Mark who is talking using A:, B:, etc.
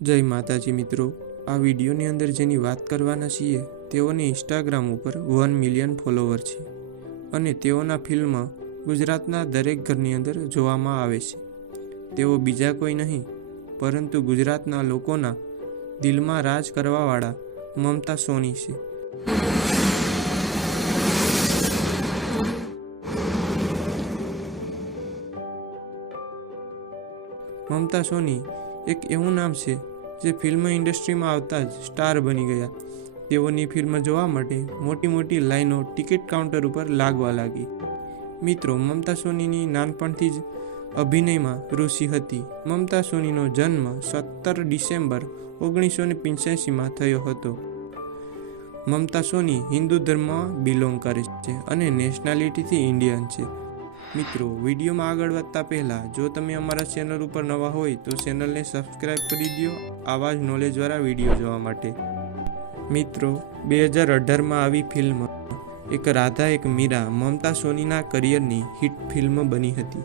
A: જય માતાજી મિત્રો. આ વિડીયોની અંદર જેની વાત કરવાના છીએ, તેઓને ઇન્સ્ટાગ્રામ ઉપર વન મિલિયન ફોલોવર છે અને તેઓના ફિલ્મ ગુજરાતના દરેક ઘરની અંદર જોવામાં આવે છે. તેઓ બીજા કોઈ નહીં, પરંતુ ગુજરાતના લોકોના દિલમાં રાજ કરવાવાળા મમતા સોની છે. મમતા સોની એક એવું નામ છે, જે ફિલ્મ ઇન્ડસ્ટ્રીમાં આવતા જ સ્ટાર બની ગયા. તેઓની ફિલ્મ જોવા માટે મોટી મોટી લાઈનો ટિકિટ કાઉન્ટર ઉપર લાગવા લાગી. મિત્રો, મમતા સોનીની નાનપણથી જ અભિનયમાં રુચિ હતી. મમતા સોનીનો જન્મ સત્તર ડિસેમ્બર ઓગણીસો ને પંચ્યાસીમાં થયો હતો. મમતા સોની હિન્દુ ધર્મમાં બિલોંગ કરે છે અને નેશનાલિટીથી ઇન્ડિયન છે. મિત્રો, વિડીયોમાં આગળ વધતા પહેલાં, જો તમે અમારા ચેનલ ઉપર નવા હોય, તો ચેનલને સબસ્ક્રાઈબ કરી દો આવા જ નોલેજવાળા વીડિયો જોવા માટે. મિત્રો, બે હજાર અઢારમાં આવી ફિલ્મ, એક રાધા, એક મીરા, મમતા સોનીના કરિયરની હિટ ફિલ્મ બની હતી.